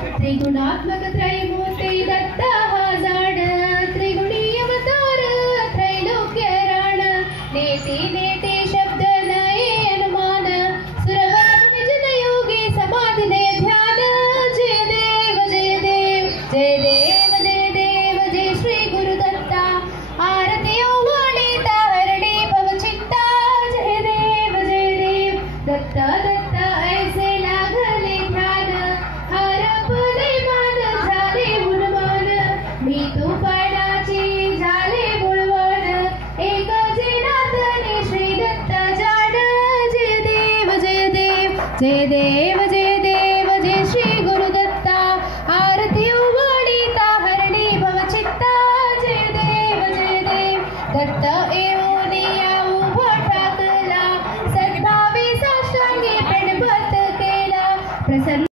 त्रिगुणात्मक त्रैमूर्ति दत्ता हा झाड त्रिगुणी अवतार त्रैलोक्य राण नेती नेती शब्द नये अनुमान सुरवर निजन योगी समाधि ने ध्यान जय देव जय देव जय देव जय देव जय श्री गुरु दत्ता आरतियों वाली तारणी भव चित्ता जय देव दत्ता दत्ता ऐसे लागले ध्यान हरपले मान झाले गुणमान मी तू पाडाची झाले गुणवान एक जनार्दनी श्री दत्त जाड जय देव जय देव जय देव